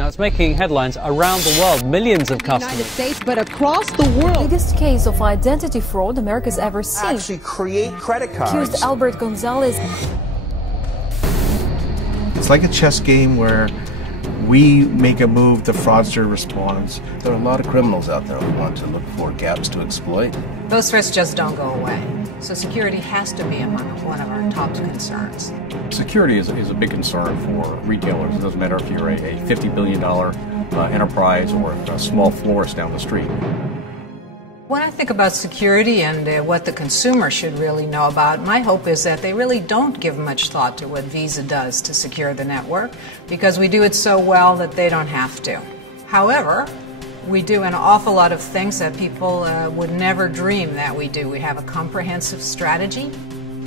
Now, it's making headlines around the world. Millions of customers. United States, but across the world. Biggest case of identity fraud America's ever seen. Actually create credit cards. Accused Albert Gonzalez. It's like a chess game where we make a move, the fraudster responds. There are a lot of criminals out there who want to look for gaps to exploit. Those threats just don't go away. So security has to be among one of our top concerns. Security is a big concern for retailers. It doesn't matter if you're a $50 billion enterprise or a small florist down the street. When I think about security and what the consumer should really know about, my hope is that they really don't give much thought to what Visa does to secure the network, because we do it so well that they don't have to. However, we do an awful lot of things that people would never dream that we do. We have a comprehensive strategy,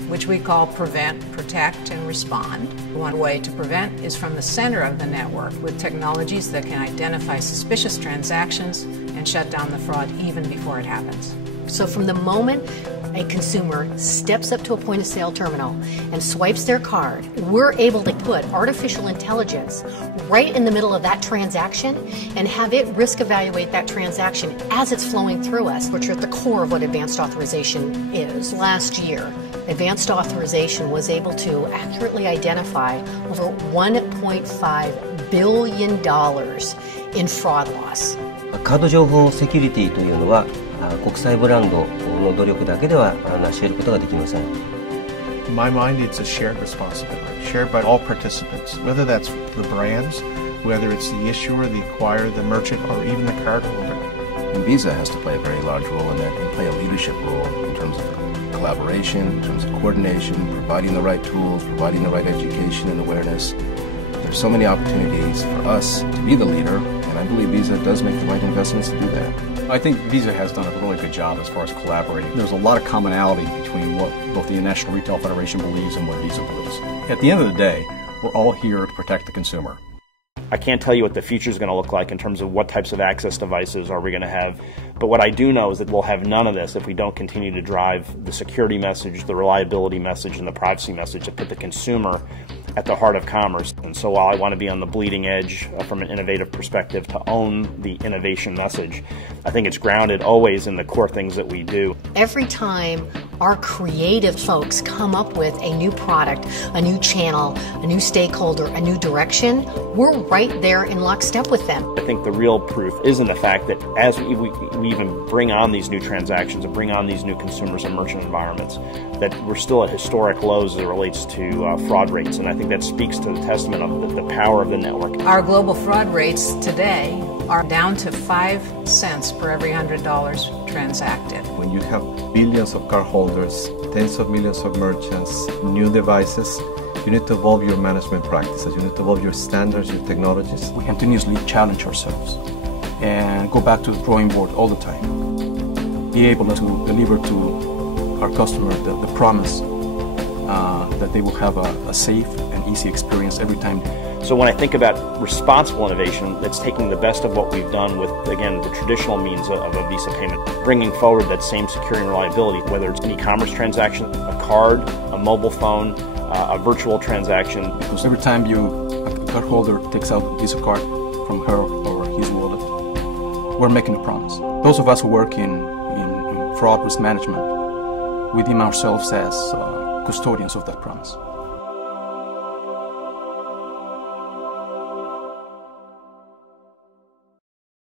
which we call prevent, protect, and respond. One way to prevent is from the center of the network with technologies that can identify suspicious transactions and shut down the fraud even before it happens. So from the moment a consumer steps up to a point-of-sale terminal and swipes their card, we're able to put artificial intelligence right in the middle of that transaction and have it risk evaluate that transaction as it's flowing through us, which are at the core of what advanced authorization is. Last year, advanced authorization was able to accurately identify over $1.5 billion in fraud loss. カード情報セキュリティというのは国際ブランドの努力だけでは成し得ることができません。 In my mind, it's a shared responsibility, shared by all participants, whether that's the brands, whether it's the issuer, the acquirer, the merchant, or even the cardholder. And Visa has to play a very large role in that and play a leadership role in terms of collaboration, in terms of coordination, providing the right tools, providing the right education and awareness. There's so many opportunities for us to be the leader, and I believe Visa does make the right investments to do that. I think Visa has done a really good job as far as collaborating. There's a lot of commonality between what both the National Retail Federation believes and what Visa believes. At the end of the day, we're all here to protect the consumer. I can't tell you what the future is going to look like in terms of what types of access devices are we going to have. But what I do know is that we'll have none of this if we don't continue to drive the security message, the reliability message, and the privacy message that put the consumer at the heart of commerce. And so while I want to be on the bleeding edge from an innovative perspective to own the innovation message, I think it's grounded always in the core things that we do. Every time our creative folks come up with a new product, a new channel, a new stakeholder, a new direction, we're right there in lockstep with them. I think the real proof is in the fact that as we even bring on these new transactions and bring on these new consumers and merchant environments, that we're still at historic lows as it relates to fraud rates. And I think that speaks to the testament of the power of the network. Our global fraud rates today are down to 5 cents per every $100 transacted. When you have billions of cardholders, tens of millions of merchants, new devices, you need to evolve your management practices, you need to evolve your standards, your technologies. We continuously challenge ourselves and go back to the drawing board all the time. Be able to deliver to our customer the promise that they will have a safe and easy experience every time. So when I think about responsible innovation, that's taking the best of what we've done with, again, the traditional means of a Visa payment, bringing forward that same security and reliability, whether it's an e-commerce transaction, a card, a mobile phone, a virtual transaction. Because every time a cardholder takes out a Visa card from her or his wallet, we're making a promise. Those of us who work in fraud risk management, we deem ourselves as custodians of that promise.